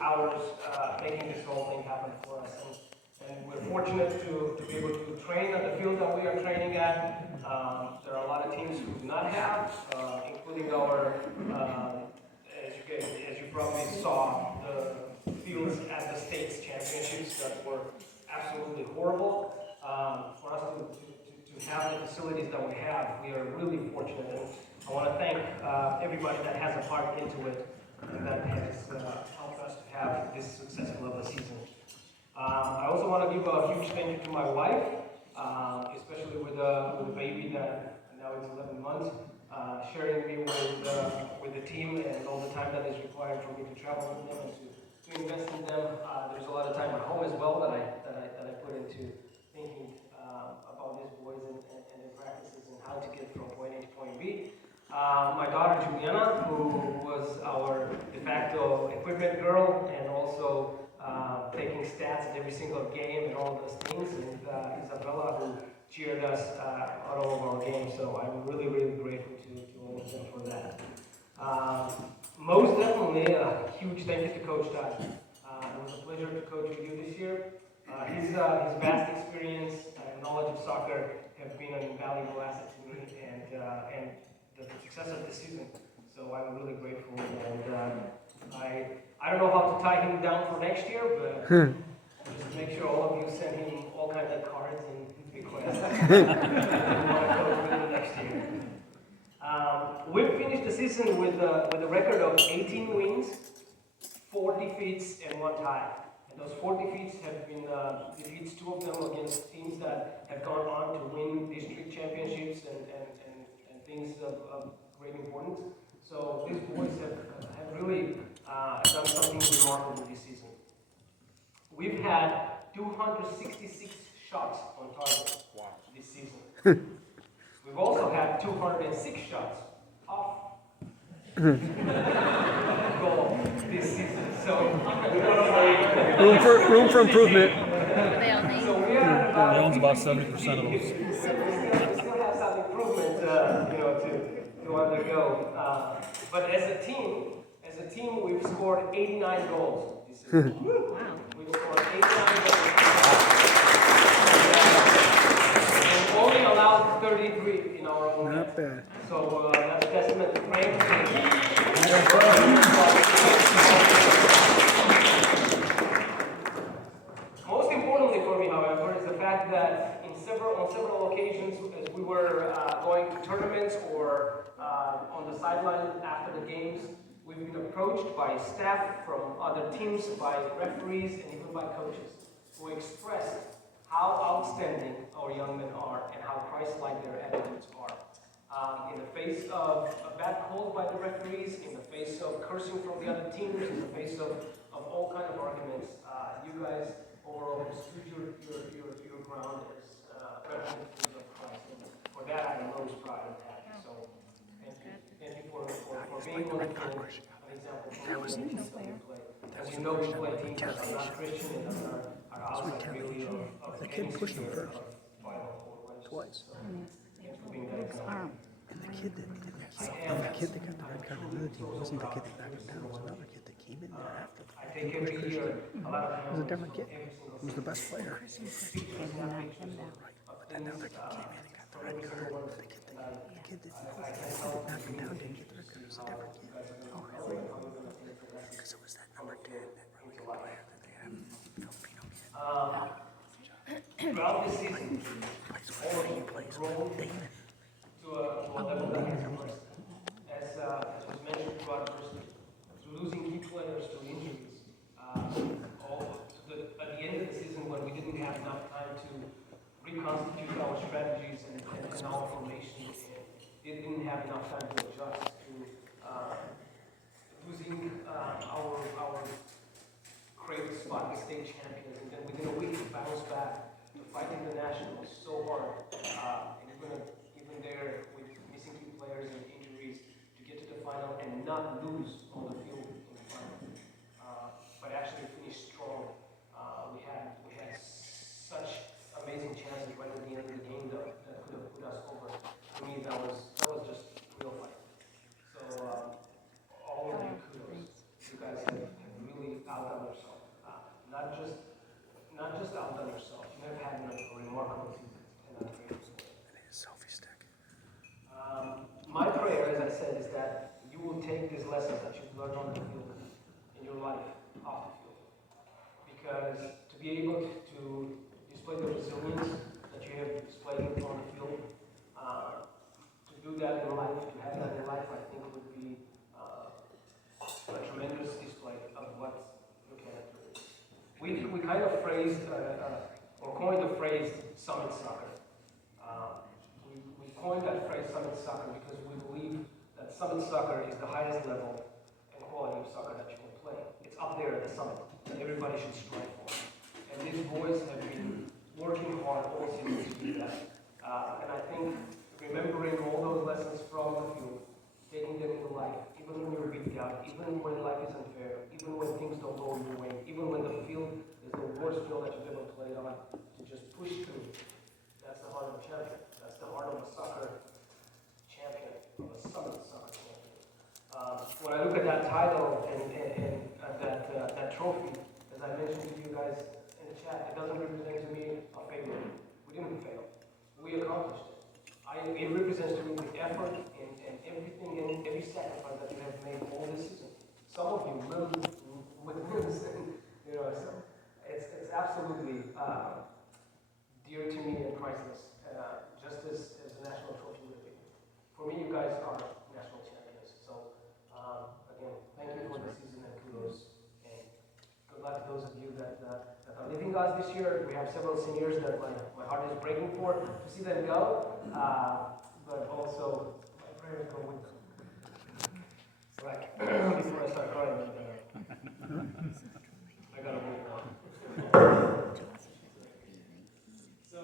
hours making this whole thing happen for us. And we're fortunate to be able to train at the field that we are training at. There are a lot of teams who do not have, including our, as you probably saw, the fields at the states championships that were absolutely horrible. For us to have the facilities that we have, we are really fortunate. And I want to thank everybody that has a part into it and that has helped us to have this successful of a season. I also want to give a huge thank you to my wife, especially with a baby that now it's 11 months, sharing me with the team and all the time that is required for me to travel with them and to invest in them. There's a lot of time at home as well that I put into thinking about these boys and their practices and how to get from point A to point B. My daughter Juliana, who was our de facto equipment girl and also taking stats at every single game and all those things, and Isabella, who cheered us at all of our games. So I'm really, really grateful to all of them for that. Most definitely, a huge thank you to Coach Todd. It was a pleasure to coach with you this year. His vast experience and knowledge of soccer have been an invaluable asset to me and the success of the season. So I'm really grateful, and I don't know how to tie him down for next year, but just make sure all of you send him all kinds of cards and requests. Next year. We've finished the season with a record of 18 wins, 4 defeats, and 1 tie. And those 4 defeats have been defeats, 2 of them against teams that have gone on to win district championships and things of great importance. So these boys have really done something remarkable this season. We've had 266 shots on target this season. We've also had 206 shots off goal this season. So room for improvement. So we are He owns about 70% of those. We still have some improvement, to undergo. But as a team, we've scored 89 goals this season. We've scored 89 goals. And only allowed 33 in our own net. Not bad. So that's a testament to Frank. Most importantly for me, however, is the fact that on several occasions, as we were going to tournaments or on the sideline after the games, we've been approached by staff from other teams, by referees, and even by coaches who expressed how outstanding our young men are and how Christ-like their attitudes are. In the face of bad calls by the referees, in the face of cursing from the other teams, in the face of all kinds of arguments, you guys overall stood your ground as representatives of Christ. And for that, I am most proud of that. So thank you for being willing to an example for all the teams that we play. As you know, we play teams that are not Christian and that are outside really of The kid pushed him first. Twice. And the kid that got the red card on the other team wasn't the kid that knocked him down. It was another kid that came in there after. It was a different kid. He was the best player. Right. But then now the kid came in and got the red card. The kid that knocked him down didn't get the red card. It was a different kid. Oh, really? Because it was that number 10, that really good player that they had. Filipino kid. Throughout this season, all of you plays Damon. to a level that has impressed. As was mentioned throughout Varsity, through losing key players to injuries, at the end of the season when we didn't have enough time to reconstitute our strategies and our formation, and it didn't have enough time to adjust to losing our great spot as state champions, and then within a week we bounced back to fight internationals so hard, and even there with missing key players and injuries to get to the final and not lose on the field in the final, but actually finish strong. We had such amazing chances right at the end of the game that could have put us over. To me, that was just real fight. So all of you kudos. You guys have really you will take these lessons that you've learned on the field in your life off the field. Because to be able to display the resilience that you have displayed on the field, to do that in life, to have that in life, I think would be a tremendous display of what your character is. We kind of phrased, or coined the phrase summit soccer. We coined that phrase summit soccer because we believe that summit soccer is the highest level and quality of soccer that you can play. It's up there at the summit that everybody should strive for. And these boys have been working hard all season to do that. And I think remembering all those lessons from the field, taking them into life, even when you're beat out, even when life is unfair, even when things don't go your way, even when the field is the worst field that you've ever played on, to just push through. That's the heart of a champion. That's the heart of a soccer champion, of a summit soccer champion. When I look at that title and that trophy, as I mentioned to you guys in the chat, it doesn't represent to me a failure. We didn't fail. We accomplished it. It represents to me the effort and everything and every sacrifice that you have made all this season. Some of you live with this, and so it's absolutely dear to me and priceless, just as a national trophy would be. For me, you guys are national champions. So again, thank you for the season and kudos, and good luck to those of you that are leaving us this year. We have several seniors that my heart is breaking for to see them go, but also my prayers go with them. Right, before I start crying, I gotta move on. So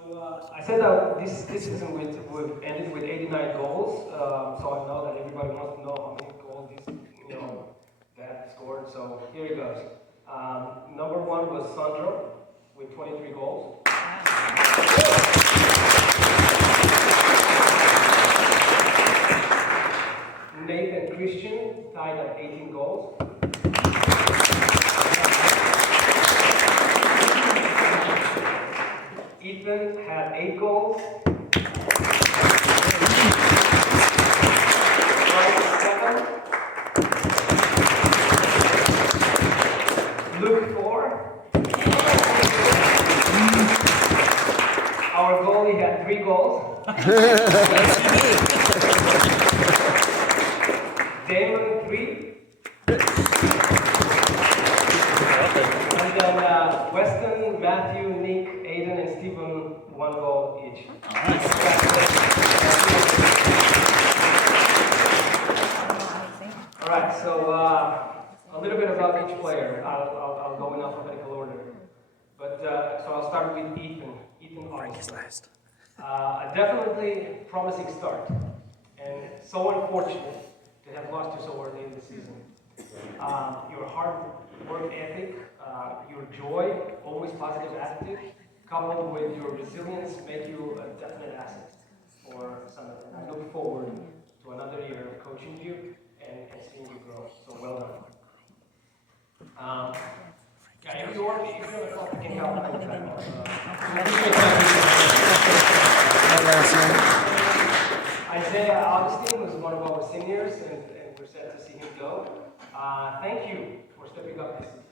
I said that this season we've ended with 89 goals, so I know that everybody wants to know how many goals these that scored. So here it goes. Number one was Sandro with 23 goals. Nathan Christian tied at 18 goals. Ethan had 8 goals. Ryan 7. Luke 4. Our goalie had 3 goals. Damon 3. And then Weston, Matthew, Nick, Aiden, and Stephen 1 goal each. All right, so a little bit about each player. I'll go in alphabetical order. But so I'll start with Ethan. Ethan August. A definitely promising start, and so unfortunate to have lost you so early in the season. Your hard work ethic, your joy, always positive attitude, coupled with your resilience, make you a definite asset for Summit. And I look forward to another year of coaching you and seeing you grow. So well done. Yeah, if you're can help Isaiah Augustine was one of our seniors, and we're sad to see him go. Thank you for stepping up this season.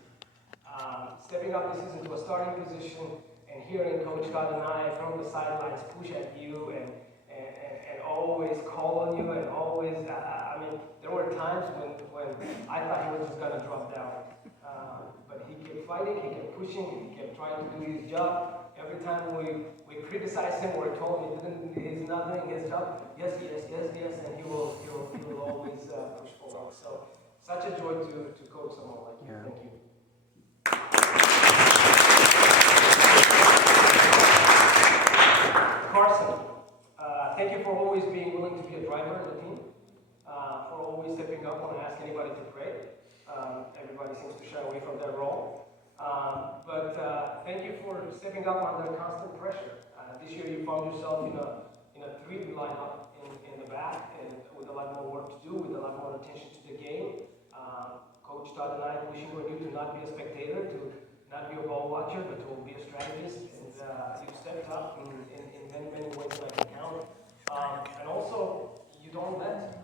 Stepping up this season to a starting position and hearing Coach Todd and I from the sidelines push at you and always call on you and always, I mean, there were times when I thought he was just going to drop down. But he kept fighting, he kept pushing, he kept trying to do his job. Every time we criticize him or told him he's not doing his job, yes, and he will always push forward. So, such a joy to coach someone like you. Thank you. Carson, thank you for always being willing to be a driver in the team, for always stepping up when I ask anybody to pray. Everybody seems to shy away from that role. But thank you for stepping up under constant pressure. This year you found yourself in a 3 lineup in the back and with a lot more work to do, with a lot more attention to the game. Coach Todd and I pushing on you to not be a spectator, to not be a ball watcher, but to be a strategist. And you stepped up in many ways that I can count. And also, you don't let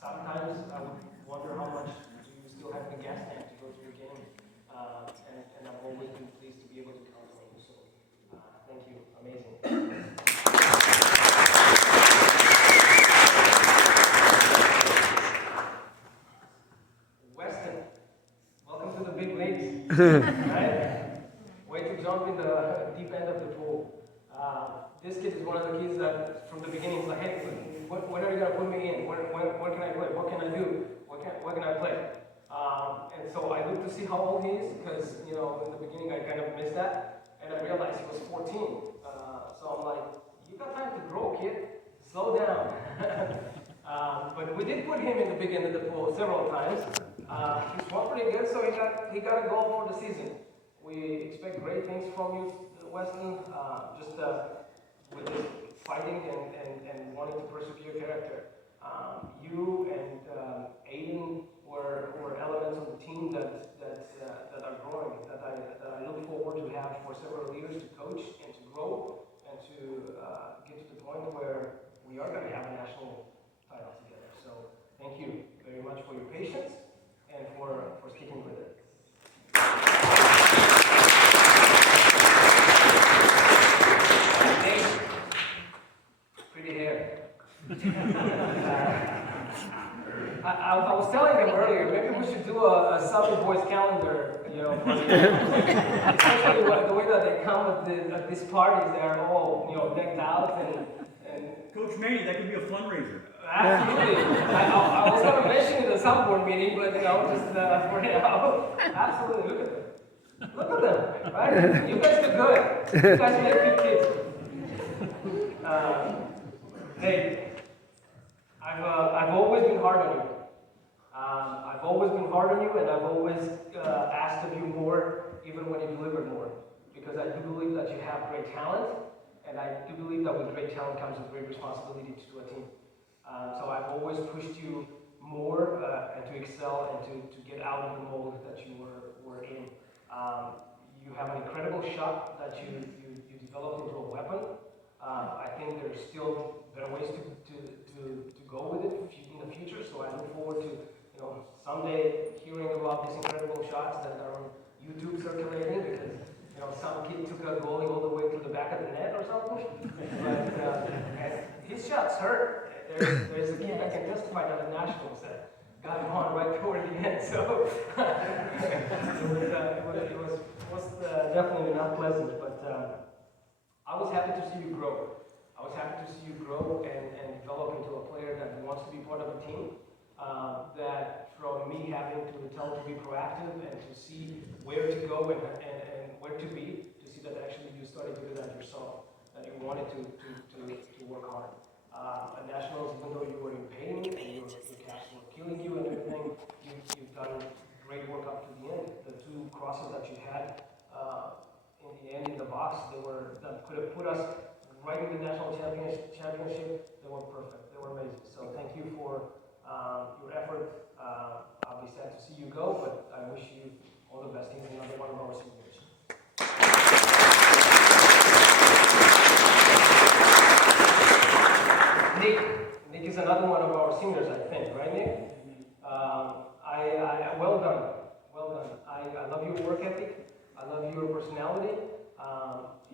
sometimes Right? Way to jump in the deep end of the pool. This kid is one of the kids that from the beginning is like, hey, when are you going to put me in? When can I play? What can I do? What can I play? And so I looked to see how old he is because, you know, in the beginning I kind of missed that. And I realized he was 14. So I'm like, you got time to grow, kid. Slow down. But we did put him in the big end of the pool several times. He swam pretty good, so he got a goal for the season. We expect great things from you, Weston. Just with this fighting and wanting to persevere character. You and Aiden were elements of the team that are growing, that I look forward to have for several years to coach and to grow and to get to the point where we are going to have a national title together. So thank you very much for your patience and for sticking with it. Pretty hair. I was telling them earlier, maybe we should do a Southern Boys calendar, you know, especially the way that they come at these parties. They're all, you know, decked out and Coach Manny, that could be a fundraiser. absolutely. I was going to mention it at some board meeting, but, you know, just for now, absolutely. Look at them, right? You guys are good. You guys make good kids. Hey, I've always been hard on you. I've always been hard on you, and I've always asked of you more, even when you delivered more. Because I do believe that you have great talent, and I do believe that with great talent comes with great responsibility to a team. So I've always pushed you more and to excel and to get out of the mold that you were in. You have an incredible shot that you developed into a weapon. I think there's still better ways to go with it in the future. So I look forward to, you know, someday hearing about these incredible shots that are on YouTube circulating because, you know, some kid took a goalie all the way to the back of the net or something. But and his shots hurt. There's a kid that can testify to the Nationals that got him on right toward the end. So it was definitely not pleasant, but I was happy to see you grow. I was happy to see you grow and develop into a player that wants to be part of a team. That from me having to tell him to be proactive and to see where to go and where to be, to see that actually you started to do that yourself, that you wanted to work hard. At Nationals, even though you were in pain and your caps were killing you and everything, you've done great work up to the end. The two crosses that you had in the end in the box, that could have put us right in the national championship. They were perfect. They were amazing. So thank you for your effort. I'll be sad to see you go, but I wish you all the best. He's another one of our seniors. Nick is another one of our seniors, I think, right, Nick? Well done. I love your work ethic. I love your personality.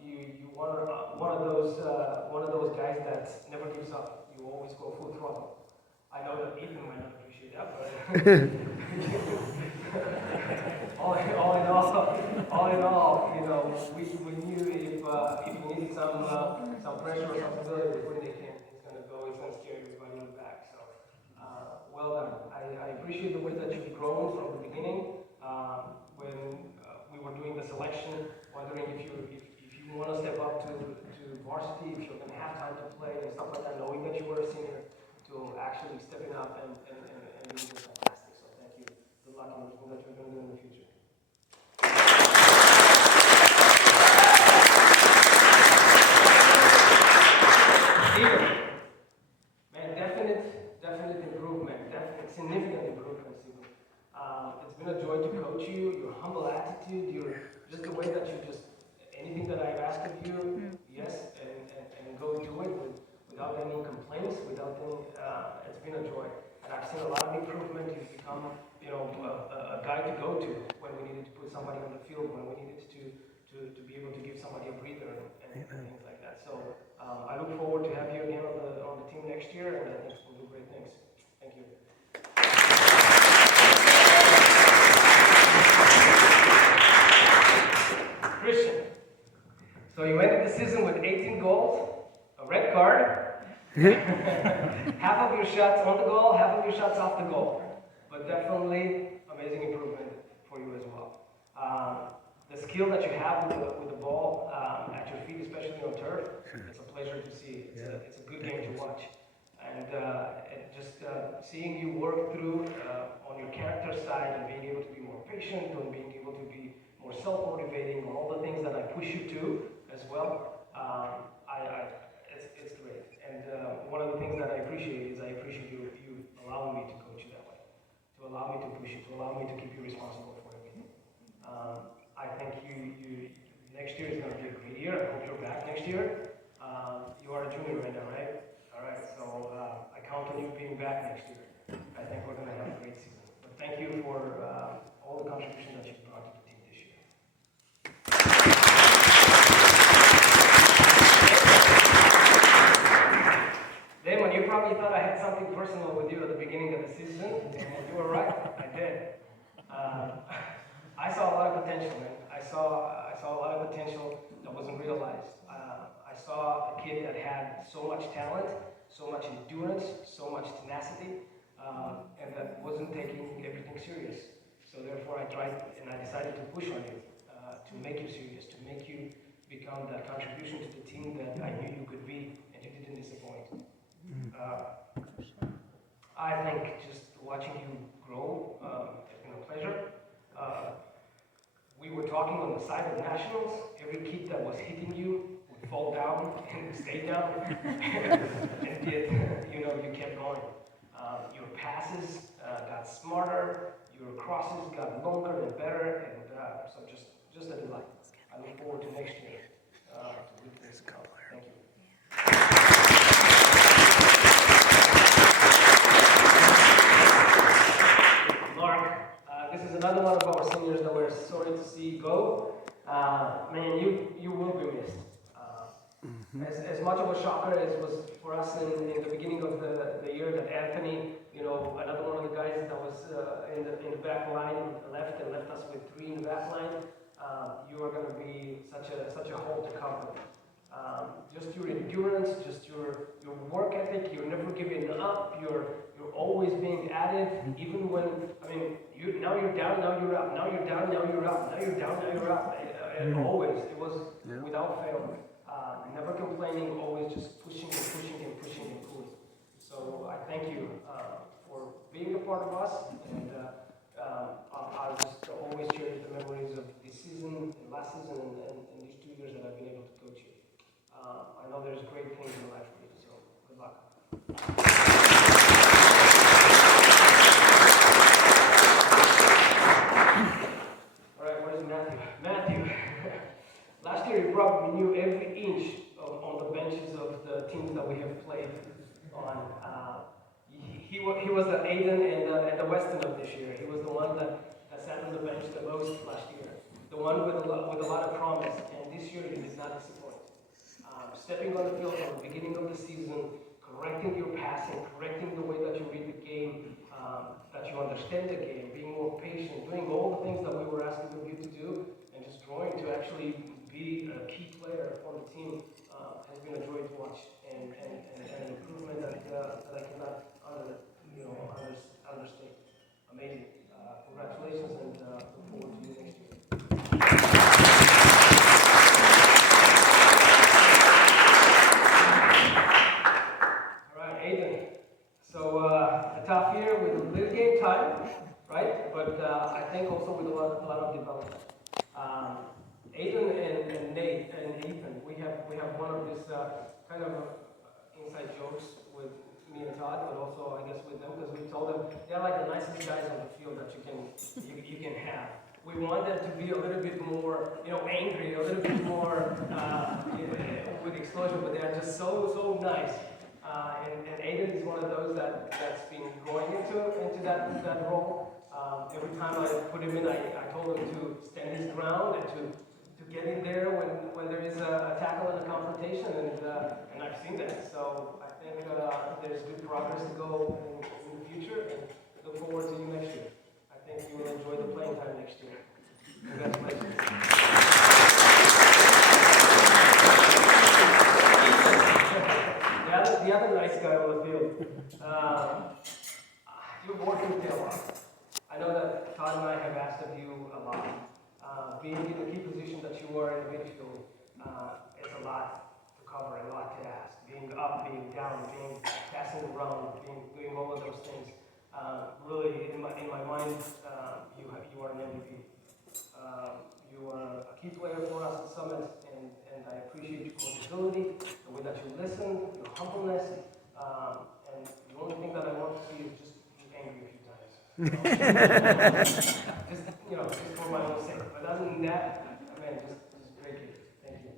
You one of those guys that never gives up. You always go full throttle. I know that Ethan might not appreciate that, but all in all, you know, we knew if you need some pressure or responsibility with Nick in, he's gonna steer everybody in the back. So well done. I appreciate the way that you've grown from the beginning. When we were doing the selection, wondering if you want to step up to varsity, if you're going to have time to play and stuff like that, knowing that you were a senior, to actually stepping up and doing this fantastic. So thank you. Good luck in everything that you're going to do in the future. Steven, man, definite improvement, significant improvement, Steven. It's been a joy to coach you. Your humble attitude, just the way that you anything that I've asked of you, yes, and go do it without any complaints, without any, it's been a joy. And I've seen a lot of improvement. You've become, you know, a guy to go to when we needed to put somebody on the field, when we needed to be able to give somebody a breather and things like that. So I look forward to have you again on the team next year, and I think we'll do great things. Thank you. Half of your shots on the goal, half of your shots off the goal. But definitely amazing improvement for you as well. The skill that you have with the ball at your feet, especially on turf, it's a pleasure to see. It's a good game to watch. And just seeing you work through on your character side and being able to be more patient and being able to be more self-motivating, all the things that I push you to as well, it's great. And one of the things that I appreciate is I appreciate you allowing me to coach you that way, to allow me to push you, to allow me to keep you responsible for everything. I think you next year is going to be a great year. I hope you're back next year. You are a junior right now, right? All right, so I count on you being back next year. I think we're going to have a great season. But thank you for all the contributions that you've brought to the team this year. Damon, you probably thought I had something personal with you at the beginning of the season, and you were right. I did. I saw a lot of potential, man. I saw a lot of potential that wasn't realized. I saw a kid that had so much talent, so much endurance, so much tenacity, and that wasn't taking everything serious. So therefore, I tried and I decided to push on you, to make you serious, to make you become that contribution to the team that I knew you could be, and you didn't disappoint. I think just watching you grow has been a pleasure. We were talking on the side of nationals. Every kid that was hitting you would fall down and stay down, and yet, you kept going. Your passes got smarter. Your crosses got longer and better, and so just a delight. I look forward to next year. Thank you. Mark, this is another one of our seniors that we're sorry to see go. Man, you will be missed. As much of a shocker as was for us in the beginning of the year that Anthony, another one of the guys that was in the back line left and left us with 3 in the back line, you are going to be such a hole to come with. Just your endurance, just your work ethic, you're never giving up, you're always being added, even when, now you're down, now you're up, now you're down, now you're up, now you're down, now you're up, and always, it was without fail. Never complaining, always just pushing and pushing and pushing and pulling. So I thank you for being a part of us, and I'll just always cherish the memories of this season, and last season, and these 2 years that I've been able to coach you. I know there's great things in life for you, so good luck. All right, where's Matthew? Matthew, last year you probably knew every inch on the benches of the teams that we have played on. He was the Aiden and the Weston of this year. He was the one that sat on the bench the most last year. The one with a lot of promise, and this year he did not disappoint. Stepping on the field from the beginning of the season, correcting your passing, correcting the way that you read the game, that you understand the game, being more patient, doing all the things that we were asking of you to do, and just growing to actually be a key player on the team has been a joy to watch, and an improvement that I cannot understate. Amazing. Congratulations, and look forward to you next year. So a tough year with a little game time, right? But I think also with a lot of development. Aiden and Nate and Ethan, we have one of these kind of inside jokes with me and Todd, but also I guess with them, because we told them they're like the nicest guys on the field that you can have. We want them to be a little bit more, angry, a little bit more with explosion, but they're just so nice. And Aiden is one of those that's been growing into that role. Every time I put him in, I told him to stand his ground and to get in there when there is a tackle and a confrontation, and I've seen that. So I think there's good progress to go in the future, and look forward to you next year. I think you will enjoy the playing time next year. Congratulations. The other nice appreciate it a lot. I know that Todd and I have asked of you a lot. Being in the key position that you are in the midfield is a lot to cover, a lot to ask. Being up, being down, being passing around, doing all of those things. Really, in my mind, you are an MVP. You are a key player for us at Summit, and I appreciate your coachability, the way that you listen, your humbleness, and the only thing that I want to see is just you angry a few times. Just, just for my own sake. But other than that, man, just great kid. Thank you.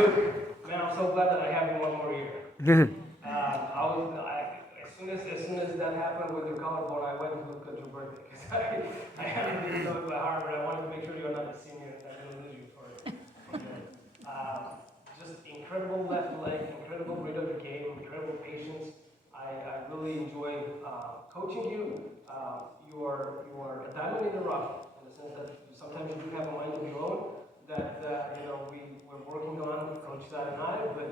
Luke, man, I'm so glad that I have you one more year. As soon as that happened with your collarbone, I went and looked at your birthday because I haven't been know it by heart, but I wanted to make sure you're not a senior and I didn't lose you for it. Just incredible left leg, incredible read of the game, incredible patience. I really enjoy coaching you. You are a diamond in the rough in the sense that sometimes you do have a mind of your own that we're working on, Coach Sad and I, but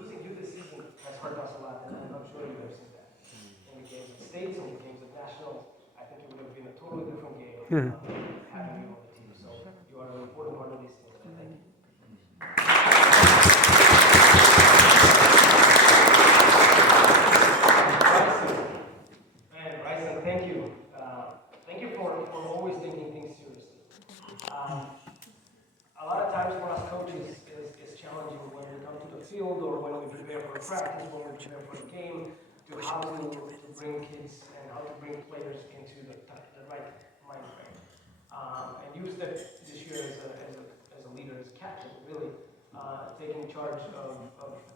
losing you this season has hurt us a lot, and I'm sure you have seen that. In the games of states and the games of nationals, I think it would have been a totally different game having you on the team. So you are an important part of this team, and thank you. Bryson, thank you. Thank you for always taking things seriously. A lot of times for us coaches is challenging when we come to the field or when we prepare for a practice, when we prepare for a game, to how to bring kids and how to bring players into the right mind frame. And you stepped this year as a leader, as a captain, really, taking charge of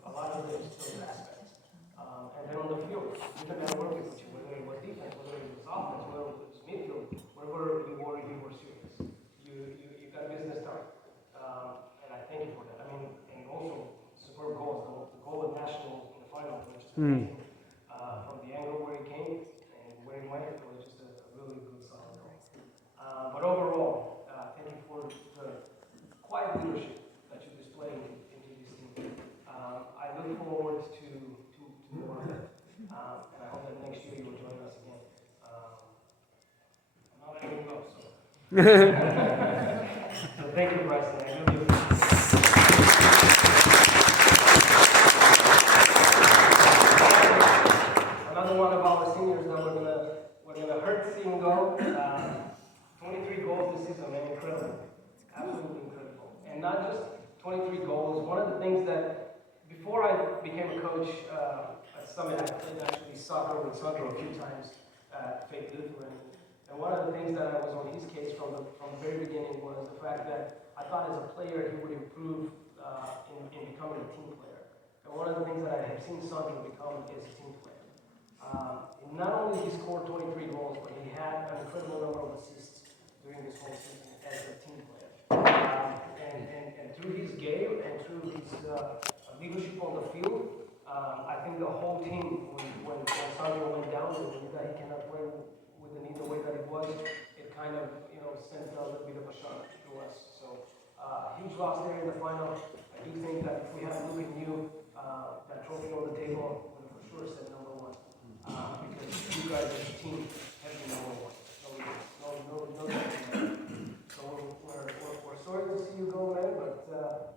a lot of those aspects. And then on the field, you didn't matter working with you, whether it was defense, whether it was offense, whether it was midfield, wherever you were serious. You got business done. And I thank you for that. I mean, and also superb goals. The goal of national in the final was just amazing. From the angle where he came and where he went, it was just a really good solid goal. But overall, thank you for the quiet leadership that you display into this team. I look forward to more of that. And I hope that next year you will join us again. I'm not letting you go, so. So thank you, Bryson. I really appreciate it. Another one of our seniors that we're gonna hurt seeing go. 23 goals this season, man, incredible. Absolutely incredible. And not just 23 goals. One of the things that before I became a coach at Summit, I played actually soccer with Sandro a few times at Faith Lutheran. And one of the things that I was on his case from the very beginning was the fact that I thought as a player he would improve in becoming a team player. And one of the things that I have seen Sandro become is a team player. Not only he scored 23 goals, but he had an incredible number of assists during this whole season as a team player. And through his game and through his leadership on the field, I think the whole team, when Sandro went down and knew that he cannot play with the knee the way that it was, it kind of sent a little bit of a shock to us. So huge loss there in the final. I do think that if we had Luke and you, that trophy on the table would have for sure said number one. Because you guys as a team have been number one. No. So we're sorry to see you go, man, but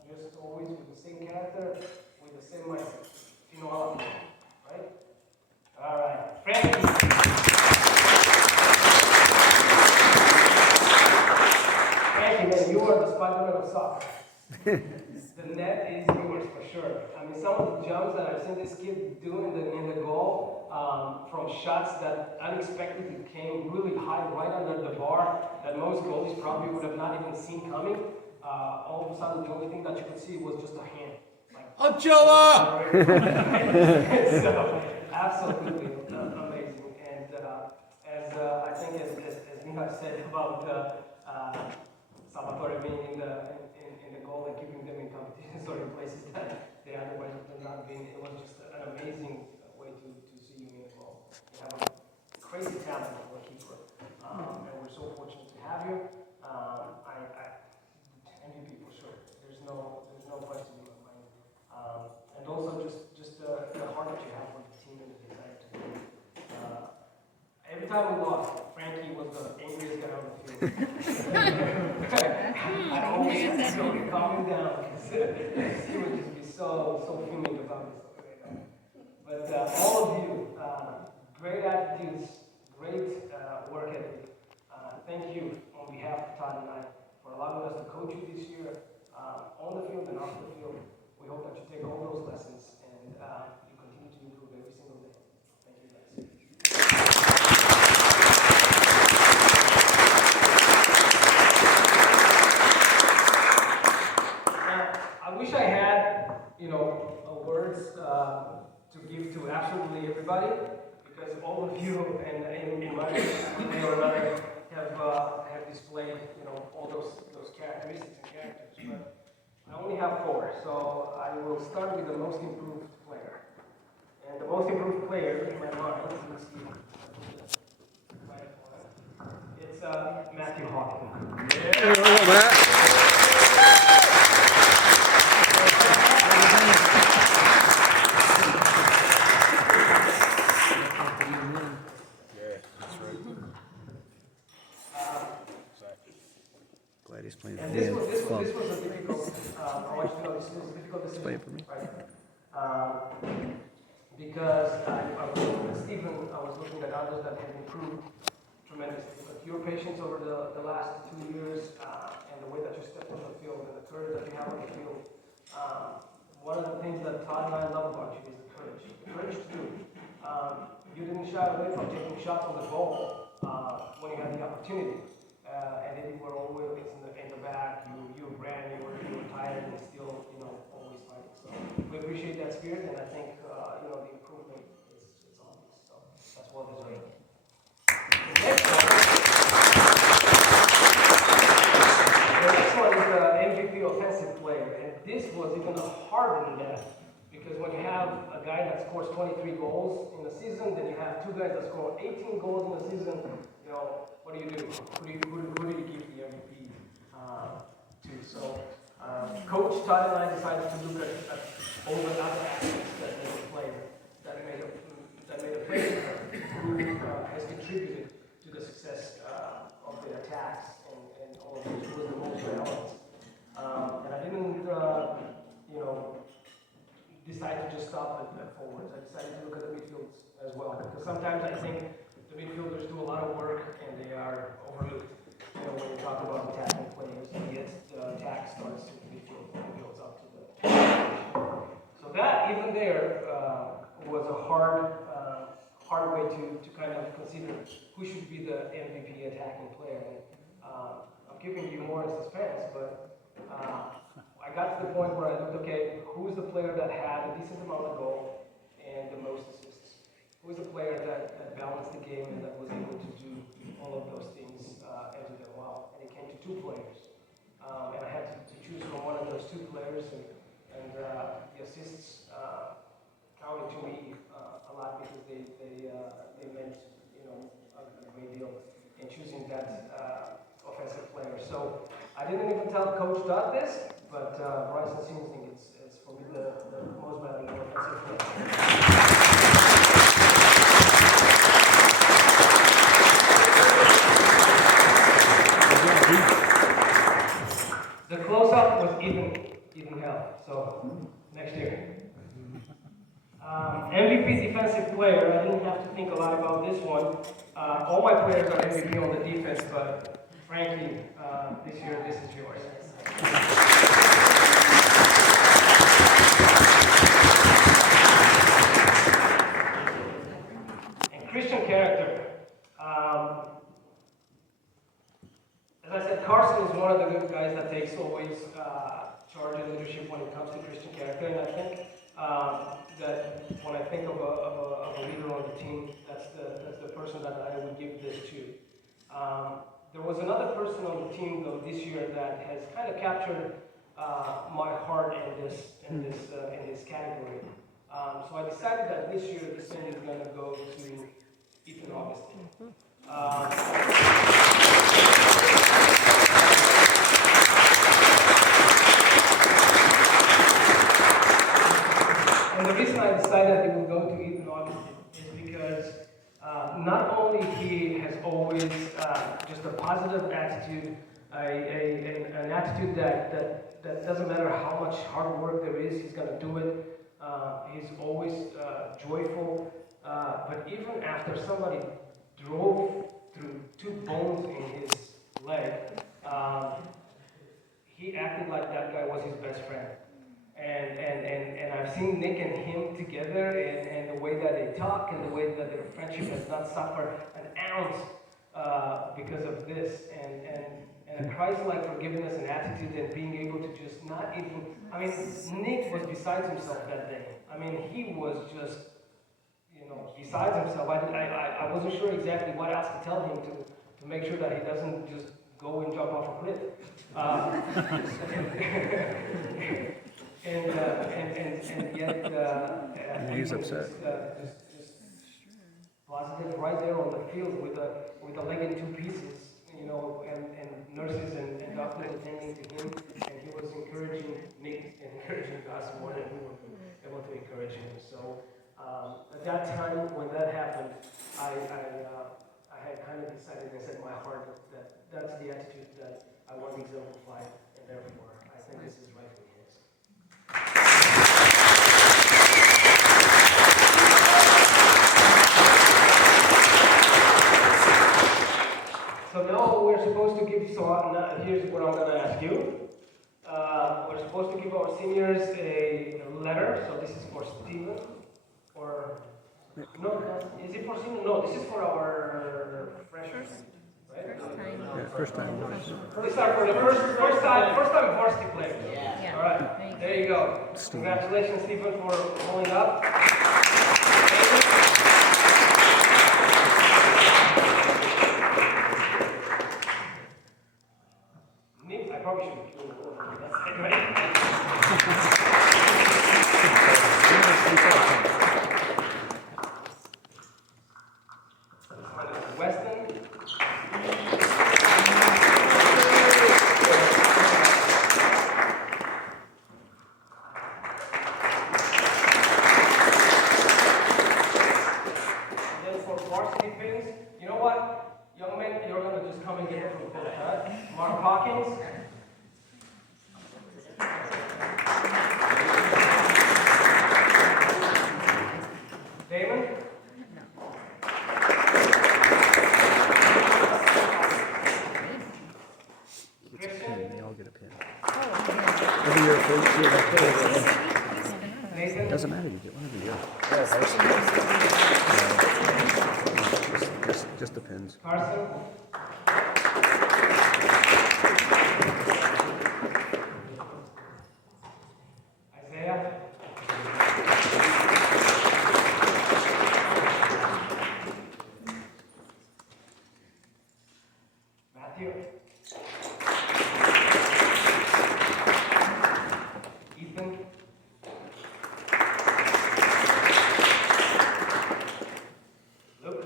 just always with the same character, with the same mindset. You know all of them, right? All right. Frankie. Frankie, man, you are the Spider-Man of soccer. The net is yours for sure. I mean, some of the jumps that I've seen this kid do in the goal, from shots that unexpectedly came really high right under the bar, that most goalies probably would have not even seen coming. All of a sudden, the only thing that you could see was just a hand. Ochoa! So, absolutely amazing. And as I think as Mihai said about Salvatore being in the goal and keeping them in competitions or in places that they otherwise would not been, it was just an amazing way to see you in the goal. You have a crazy talent for a keeper, and we're so fortunate to have you. MVP for sure. There's no question in my mind. time we lost, Frankie was the angriest guy on the field. I always had to go and calm him down because he would just be so fuming about this. But all of you, great attitudes, great work ethic. Thank you on behalf of Todd and I for allowing us to coach you this year on the field and off the field. We hope that you take all those lessons and you continue to improve every single day. Thank you guys. I wish I had, words to give to absolutely everybody, because all of you and in my way or another have displayed, all those characteristics and characters. But I only have 4, so I will start with the most improved player. And the most improved player in my mind, let's see, it's Matthew Hawkins. Glad he's playing for And me. this was a difficult, I want you to know this was a difficult decision. Playing for me. Right? Because I was looking at Stephen, I was looking at others that have improved tremendously. But your patience over the last 2 years and the way that you stepped on the field and the courage that you have on the field, one of the things that Todd and I love about you is the courage. The courage to do. You didn't shy away from taking shots on the goal when you had the opportunity. And then you were always in the back, you ran, you were tired, and still, always fighting. So we appreciate that spirit, and I think, the improvement is obvious. So that's well deserved. The next one is the MVP offensive player, and this was even harder than that, because when you have a guy that scores 23 goals in a season, then you have 2 guys that score 18 goals in a season, what do you do? Who do you give the MVP to? So, Coach Todd and I decided to look at all the other aspects that made a player, that made a player who has contributed to the success of the attacks and all of those, who was the most balanced. And I didn't, decide to just stop at forwards. I decided to look at the midfields as well, because sometimes I think the midfielders do a lot of work and they are overlooked. When you talk about attacking players, and yet the attack starts in the midfield and builds up to the. So that, even there, was a hard way to kind of consider who should be the MVP attacking player. And, I'm keeping you more in suspense, but I got to the point where I looked, okay, who's the player that had a decent amount of goal and the most assists? Who's the player that balanced the game and that was able to do all of those things and do them well? And it came to 2 players. And I had to choose from one of those 2 players, and the assists counted to me a lot, because they meant, a great deal in choosing that offensive player. So I didn't even tell Coach Dodd this, but Bryson seems think it's for me the most valuable offensive player. The close-up was even hell, so next year. MVP defensive player, I didn't have to think a lot about this one. All my players are MVP on the defense, but Frankie, this year, this is yours. And Christian character. As I said, Carson is one of the good guys that takes always charge and leadership when it comes to Christian character, and I think that when I think of a leader on the team, that's the person that I would give this to. There was another person on the team though this year that has kind of captured my heart in this category. So I decided that this year this thing is going to go to Ethan Augustine. And the reason I decided it would go to Ethan Augustine is because not only he has always just a positive attitude, an attitude that doesn't matter how much hard work there is, he's going to do it. He's always joyful. But even after somebody drove through 2 bones in his leg, he acted like that guy was his best friend. And I've seen Nick and him together, and the way that they talk and the way that their friendship has not suffered an ounce because of this. And a Christ-like forgiveness and attitude and being able to just not even, I mean, Nick was besides himself that day. I mean, he was just, besides himself. I wasn't sure exactly what else to tell him to make sure that he doesn't just go and jump off a cliff. And yet, He's upset. Just positive right there on the field with a leg in 2 pieces, and nurses and doctors attending to him, and he was encouraging Nick and encouraging us more than we were able to encourage him. So at that time when that happened, I had kind of decided and set my heart that that's the attitude that I want to exemplify, and therefore I think this is rightfully his. So now we're supposed to give, here's what I'm going to ask you. We're supposed to give our seniors a letter, so this is for Stephen, or, no, is it for seniors? No, this is for our freshmen, right? Yeah, first time. These are for the first time varsity players. Yeah. All right, there you go. Congratulations, Stephen, for pulling up. Nick, I probably should have given you a little. That's it, right? Weston. And then for varsity pins, you know what? Young men, you're going to just come and get it from coach, huh? Mark Hawkins. Damon. Christian. They all get a pin. Every year, first year, Nathan. doesn't matter, you get one every year. Just the pins. Carson. Isaiah. Matthew. Ethan. Luke.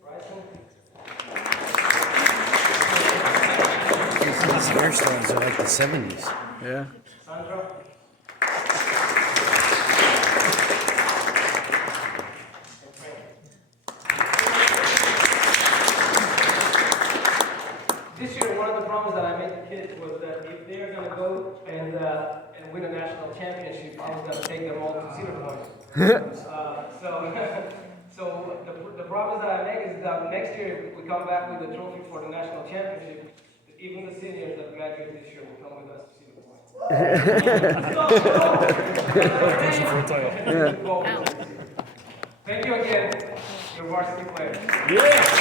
Bryson. These hairstyles are like the 70s. Yeah. Sandra. And Frank. This year, one of the promises that I made the kids was that if they're going to go and win a national championship, I was going to take them all to Cedar Point. So the promise that I make is that next year, if we come back with a trophy for the national championship, even the seniors that graduate this year will come with us to Cedar Point. Thank you again, your varsity players. Yeah.